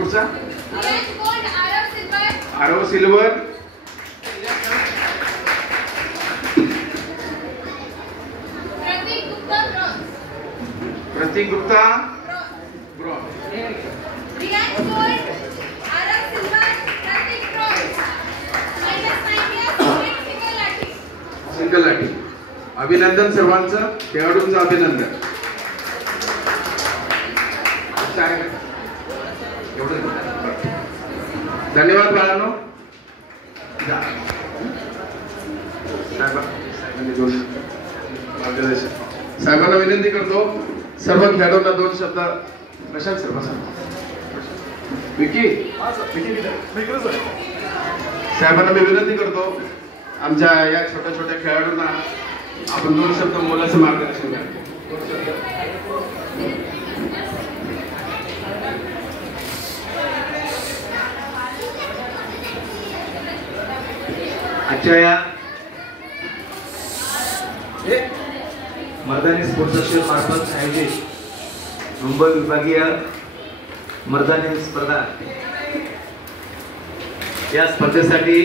पुढचा आरव सिल्वर, प्रतीक Gupta bronze, single लाठी. अभिनंदन सर्वांचं, खेळाडूंचं अभिनंदन. धन्यवाद बाळांनो. साहेबांना विनंती करतो, सर्व खेळाडूंना 2 शब्द. प्रशांत सर बसा. विकी साहेबांना मी विनंती करतो, आमच्या या छोट्या छोट्या खेळाडूंना आपण 2 शब्द मोलाचं मार्गदर्शन द्या. आजच्या या मर्दानी स्पोर्ट्स असोसिएशन मार्फत आयोजित मुंबई विभागीय मर्दानी स्पर्धा, या स्पर्धेसाठी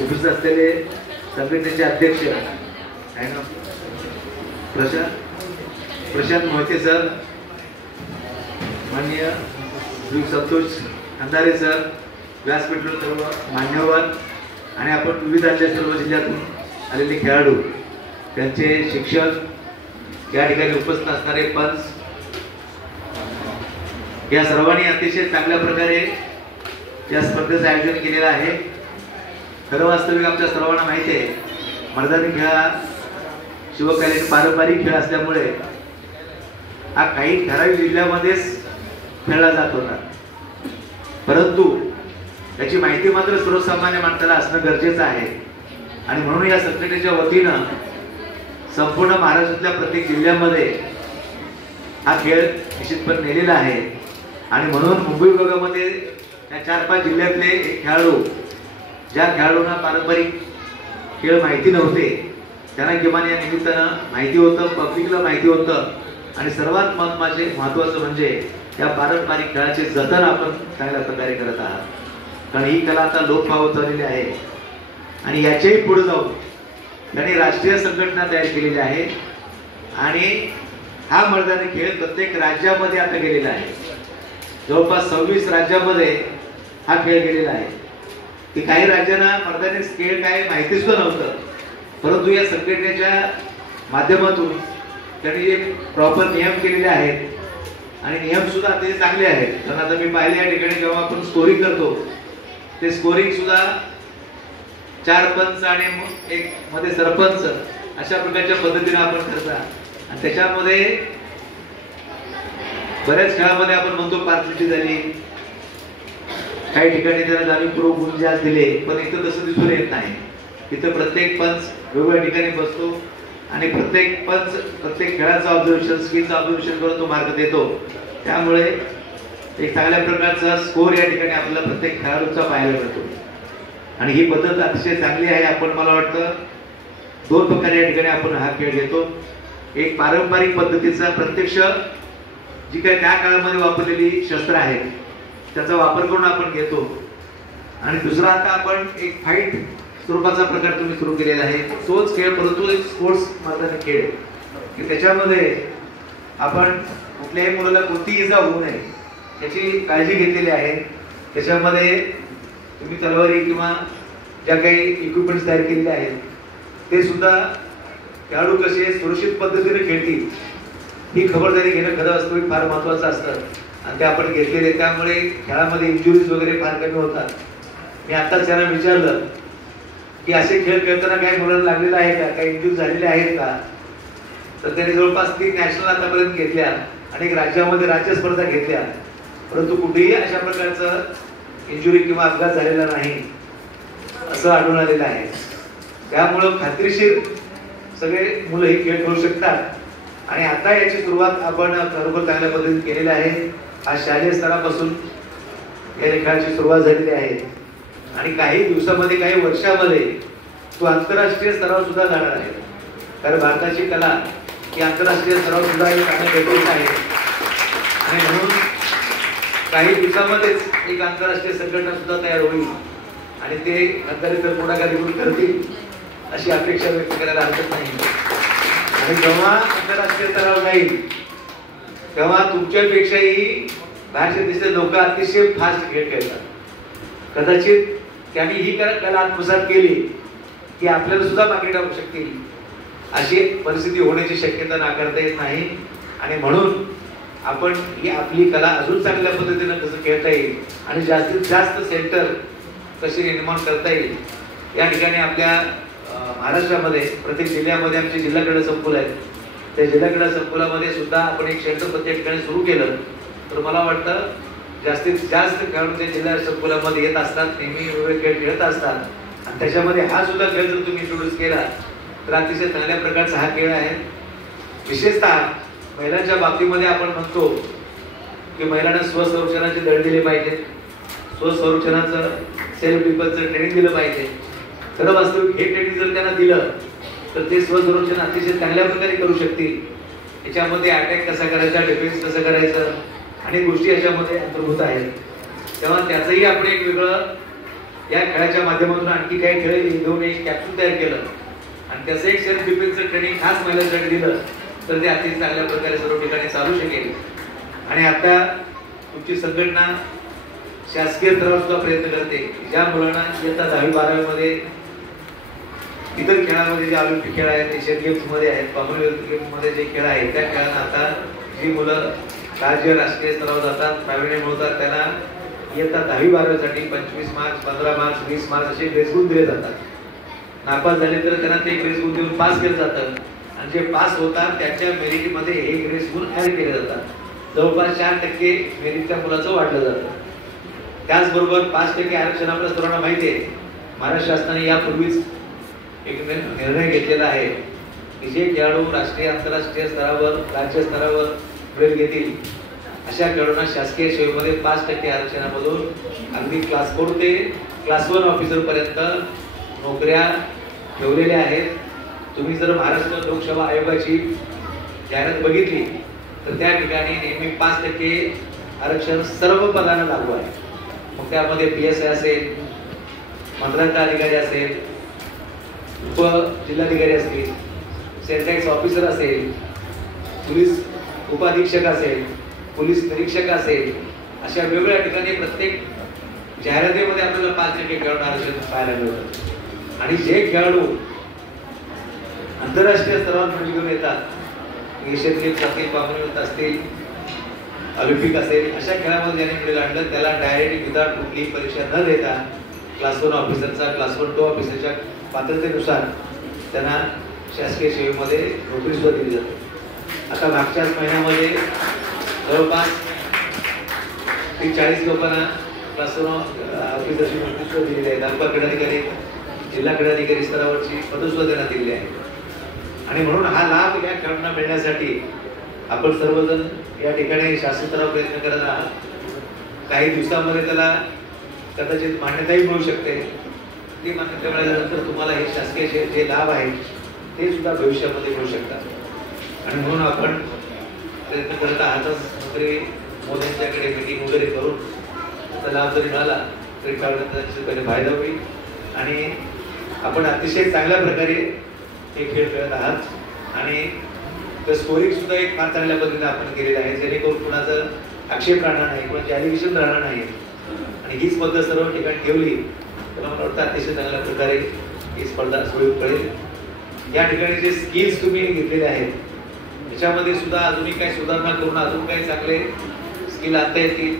उपस्थित असलेले संघटनेचे अध्यक्ष आहे ना प्रशांत मोहिते सर, माननीय श्री संतोष अंधारे सर, व्यासपीठावर सर्व मान्यवर आणि आपण विविध अन्य सर्व जिल्ह्यातून आलेले खेळाडू, त्यांचे शिक्षक, या ठिकाणी उपस्थित असणारे पंच, या सर्वांनी अतिशय चांगल्या प्रकारे या स्पर्धेचं आयोजन केलेलं आहे. खरं वास्तविक आमच्या सर्वांना माहिती आहे, मर्दानी खेळ हा शिवकालीन पारंपरिक खेळ असल्यामुळे हा काही ठराविक जिल्ह्यामध्येच खेळला जात होता, परंतु त्याची माहिती मात्र सर्वसामान्य माणसाला असणं गरजेचं आहे. आणि म्हणून या संघटनेच्या वतीनं संपूर्ण महाराष्ट्रातल्या प्रत्येक जिल्ह्यामध्ये हा खेळ निश्चितपणे नेलेला आहे. आणि म्हणून मुंबई विभागामध्ये या 4-5 जिल्ह्यातले खेळाडू, ज्या खेळाडूंना पारंपरिक खेळ माहिती नव्हते, त्यांना किमान या निमित्तानं माहिती होतं, पब्लिकला माहिती होतं. आणि सर्वात महत्त्वाचं म्हणजे या पारंपरिक खेळाचे जतन आपण चांगल्या प्रकारे करत आहात, कारण ही कला आता लोप पावत चाललेली आहे. आणि याच्याही पुढे जाऊन त्यांनी राष्ट्रीय संघटना तयार केलेली आहे आणि हा मर्दानी खेळ प्रत्येक राज्यामध्ये आता गेलेला आहे. जवळपास 26 राज्यामध्ये हा खेळ गेलेला आहे. की काही राज्यांना मर्दानी खेळ काय माहिती सुद्धा नव्हतं, परंतु या संघटनेच्या माध्यमातून त्यांनी एक प्रॉपर नियम केलेले आहेत आणि नियम सुद्धा ते चांगले आहेत. कारण आता मी पाहिले या ठिकाणी जेव्हा आपण स्कोरिंग करतो, ते स्कोरिंग सुद्धा 4 पंच आणि एक मध्ये सरपंच अशा प्रकारच्या पद्धतीने आपण करता. आणि त्याच्यामध्ये बऱ्याच खेळामध्ये आपण म्हणतो पार्सलिटी झाली, काही ठिकाणी त्याला जाणीवपूर्वक गुण जास्त दिले, पण इथं तसं दिसून येत नाही. इथं प्रत्येक पंच वेगवेगळ्या ठिकाणी बसतो आणि प्रत्येक पंच प्रत्येक खेळाचं ऑब्झर्वेशन, स्किलचं ऑब्झर्वेशन करून तो मार्क देतो. त्यामुळे एक चांगल्या प्रकारचा स्कोर या ठिकाणी आपल्याला प्रत्येक खेळाडूचा पाहायला मिळतो. आणि ही पद्धत अतिशय चांगली आहे. आपण मला वाटतं 2 प्रकारे या ठिकाणी आपण हा खेळ घेतो. एक पारंपरिक पद्धतीचा प्रत्यक्ष जी काही त्या काळामध्ये वापरलेली शस्त्र आहेत त्याचा वापर करून आपण घेतो. आणि दुसरा आता आपण एक फाईट स्वरूपाचा प्रकार तुम्ही सुरू केलेला आहे, तोच खेळ परंतु एक स्पोर्ट्स मर्दानी खेळ की त्याच्यामध्ये आपण कुठल्याही मुलाला कोणतीही इजा होऊ नये याची काळजी घेतलेली आहे. त्याच्यामध्ये तुम्ही तलवारी किंवा ज्या काही इक्विपमेंट्स तयार केलेले आहेत ते सुद्धा खेळाडू कसे सुरक्षित पद्धतीने खेळतील ही खबरदारी घेणं खरं वास्तविक फार महत्त्वाचं असतं आणि ते आपण घेतलेले. त्यामुळे खेळामध्ये इंजुरीज वगैरे फार कमी होतात. मी आताच त्यांना विचारलं की असे खेळ खेळताना काही मुलांना लागलेलं आहे का, काही इंजुरी झालेले आहेत का, तर त्यांनी जवळपास 3 नॅशनल आतापर्यंत घेतल्या आणि राज्यामध्ये राज्य स्पर्धा घेतल्या, परंतु कुठेही अशा प्रकारचं इंजुरी किंवा अपघात झालेला नाही असं आढळून आलेलं आहे. त्यामुळं खात्रीशीर सगळे मुलं हे खेळ खेळू शकतात. आणि आता याची सुरुवात आपण खरोखर चांगल्या पद्धतीने केलेली आहे. आज शालेय स्तरापासून या खेळाची सुरुवात झालेली आहे आणि काही दिवसामध्ये काही वर्षामध्ये तो आंतरराष्ट्रीय स्तरावर सुद्धा जाणार आहे. कारण भारताची कला ही आंतरराष्ट्रीय स्तरावर सुद्धा एक चांगली गरजेचं आहे. आणि म्हणून काही दिवसामध्येच एक आंतरराष्ट्रीय संघटना सुद्धा तयार होईल आणि ते नंतर तर पुढाकारी घेऊन करतील अशी अपेक्षा व्यक्त करायला हरकत नाही. आणि जेव्हा आंतरराष्ट्रीय स्तरावर जाईल तेव्हा तुमच्यापेक्षाही बाहेरच्या देशाचे लोक अतिशय फास्ट खेळ खेळतात. कदाचित त्यांनी ही कला आत्मसात केली की आपल्याला सुद्धा मागे टाकू शकतील अशी परिस्थिती होण्याची शक्यता नाकारता येत नाही. आणि म्हणून आपण ही आपली कला अजून चांगल्या पद्धतीनं कसं खेळता येईल आणि जास्तीत जास्त सेंटर कसे निर्माण करता येईल या ठिकाणी आपल्या महाराष्ट्रामध्ये प्रत्येक जिल्ह्यामध्ये आमचे जिल्हा क्रीडा संकुल आहेत. त्या जिल्हा क्रीडा संकुलामध्ये सुद्धा आपण एक सेंटर प्रत्येक ठिकाणी सुरू केलं तर मला वाटतं जास्तीत जास्त खेळाडू त्या जिल्हा संकुलामध्ये येत असतात, नेहमी वेगवेगळे खेळ खेळत असतात आणि त्याच्यामध्ये हा सुद्धा खेळ जर तुम्ही इंट्रोड्यूस केला तर अतिशय चांगल्या प्रकारचा हा खेळ आहे. विशेषतः महिलांच्या बाबतीमध्ये आपण म्हणतो की महिलांना स्वसंरक्षणाचे धडे दिले पाहिजे, स्वसंरक्षणाचं सेल्फ डिफेन्सचं ट्रेनिंग दिलं पाहिजे. खरं वास्तविक हे ट्रेनिंग जर त्यांना दिलं तर ते स्वसंरक्षण अतिशय चांगल्या प्रकारे करू शकतील. याच्यामध्ये अटॅक कसा करायचा, डिफेन्स कसं करायचं अनेक गोष्टी याच्यामध्ये अंतर्भूत आहेत. तेव्हा त्याचंही आपण एक वेगळं या खेळाच्या माध्यमातून आणखी काही खेळ घेऊन एक कॅप्सूल तयार केलं आणि त्याचं एक सेल्फ डिफेन्सचं ट्रेनिंग खास महिलांसाठी दिलं तर ते अतिशय चांगल्या प्रकारे सर्व ठिकाणी चालू शकेल. आणि आता तुमची संघटना शासकीय स्तरावर सुद्धा प्रयत्न करते ज्या मुलांना इयत्ता 10वी-12वी मध्ये इतर खेळांमध्ये जे ऑलिम्पिक खेळ आहेत, एशियन गेम्स मध्ये आहेत, कॉमनवेल्थ गेम्स मध्ये जे खेळ आहेत त्या खेळांना आता जी मुलं राज्य राष्ट्रीय स्तरावर जातात, प्रावीण्य मिळवतात त्यांना इयत्ता 10वी-12वी साठी 25 मार्क्स, 15 मार्क्स, 20 मार्क्स असे ग्रेस गुण दिले जातात. नापास झाले तर त्यांना ते ग्रेस गुण देऊन पास केलं जातं आणि जे पास होतात त्यांच्या मेरिटमध्ये हे ग्रेस गुण ऍड केले जातात. जवळपास 4% मेरिटच्या मुलाचं वाढलं जातं. त्याचबरोबर 5% आरक्षण आपल्या सर्वांना माहिती आहे. महाराष्ट्र शासनाने यापूर्वीच एक निर्णय घेतलेला आहे की जे खेळाडू राष्ट्रीय आंतरराष्ट्रीय स्तरावर राज्य स्तरावर मेडल घेतील अशा खेळाडूंना शासकीय सेवेमध्ये 5% आरक्षणामधून अगदी क्लास 4 ते क्लास 1 ऑफिसर पर्यंत नोकऱ्या ठेवलेल्या आहेत. तुम्ही जर महाराष्ट्र लोकसेवा आयोगाची जाहिरात बघितली तर त्या ठिकाणी नेहमी 5% आरक्षण सर्व पदांना लागू आहे. मग त्यामध्ये PSI असेल, मंत्रालय अधिकारी असेल, उप जिल्हाधिकारी असतील, सेल टॅक्स ऑफिसर असेल, पोलीस उपाधीक्षक असेल, पोलीस निरीक्षक असेल, अशा वेगवेगळ्या ठिकाणी प्रत्येक जाहिरातीमध्ये आपल्याला 5% खेळाडू आरक्षण पाहायला मिळतं. आणि जे खेळाडू आंतरराष्ट्रीय स्तरावर मेडल घेऊन येतात, एशियन गेम्स असतील, कॉमनवेल्थ असतील, ऑलिम्पिक असेल, अशा खेळामध्ये ज्याने मेडल आणलं त्याला डायरेक्ट विदाउट कुठलीही परीक्षा न देता क्लास 1 ऑफिसरचा, क्लास 1-2 ऑफिसरच्या पात्रतेनुसार त्यांना शासकीय सेवेमध्ये नोकरी सुद्धा दिली जाते. आता मागच्याच महिन्यामध्ये जवळपास 40 लोकांना क्लास 1 ऑफिसरची नोकरी सुद्धा दिलेली आहे. तालुका क्रीडाधिकारी, जिल्हा क्रीडाधिकारी स्तरावरची पदं सुद्धा देण्यात दिलेली आहे. आणि म्हणून हा लाभ या खेळाडूंना मिळण्यासाठी आपण सर्वजण या ठिकाणी शासन स्तरावर प्रयत्न करत आहात. काही दिवसांमध्ये त्याला कदाचित मान्यताही मिळू शकते. ती मान्यता मिळाल्यानंतर तुम्हाला हे शासकीय जे लाभ आहेत ते सुद्धा भविष्यामध्ये मिळू शकतात. आणि म्हणून आपण प्रयत्न करत आहातच. नोकरी मोदींच्याकडे मीटिंग वगैरे करून त्याचा लाभ जरी मिळाला तरी त्याचा फायदा होईल. आणि आपण अतिशय चांगल्या प्रकारे हे खेळ खेळत आहात आणि स्कोरिंग सुद्धा एक फार चांगल्या पद्धतीने आपण केलेलं आहे जेणेकरून कुणाचं आक्षेप राहणार नाही, कुणाचे ॲलिगेशन राहणार नाही. आणि हीच पद्धत सर्व ठिकाणी ठेवली तर मला वाटतं अतिशय चांगल्या प्रकारे ही स्पर्धा सुरू कळेल. या ठिकाणी जे स्किल्स तुम्ही घेतलेले आहेत त्याच्यामध्ये सुद्धा अजूनही काही सुधारणा करून अजून काही चांगले स्किल आणता येतील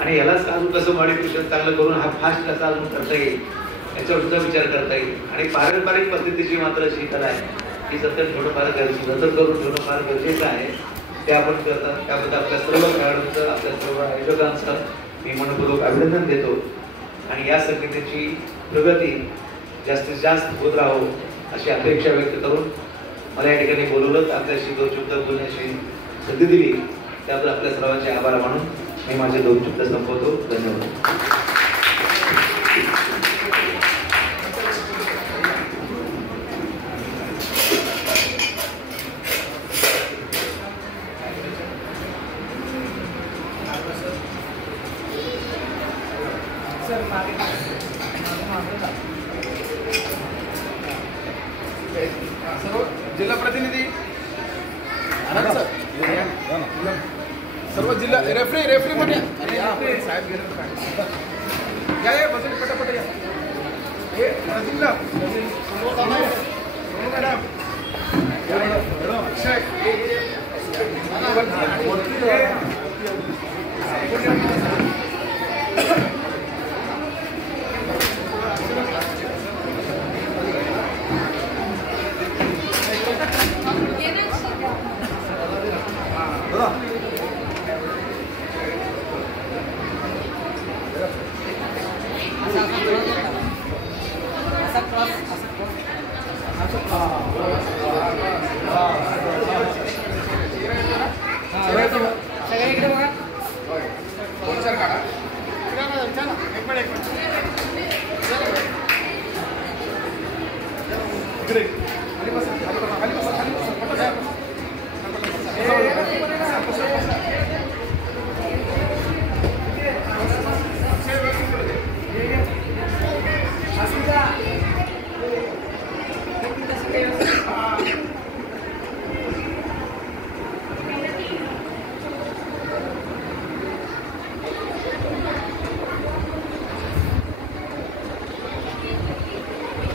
आणि यालाच अजून कसं मॉडिफिकेशन चांगलं करून हा फास्ट कसा अजून करता येईल याच्यावर सुद्धा विचार करता येईल. आणि पारंपरिक पद्धतीची मात्र अशी कला आहे की सतत ठेवणं फार जतन करून ठेवणं फार गरजेचं आहे. ते आपण करतात. त्याबद्दल आपल्या सर्व खेळाडूंचं, आपल्या सर्व आयोजकांचं मी मनपूर्वक अभिनंदन देतो. आणि या संघटनेची प्रगती जास्तीत जास्त होत राहो अशी अपेक्षा व्यक्त करून मला या ठिकाणी बोलवलं, आपल्याशी 2 शब्द बोलण्याची संधी दिली त्याबद्दल आपल्या सर्वांचे आभार मानून मी माझे 2 शब्द संपवतो. धन्यवाद. प्रतिनिधी आनंद सर सर्व जिल्हा रेफरी पण साहेब गेले या बसून पटापट या जिल्हा मॅडम एक मिनिट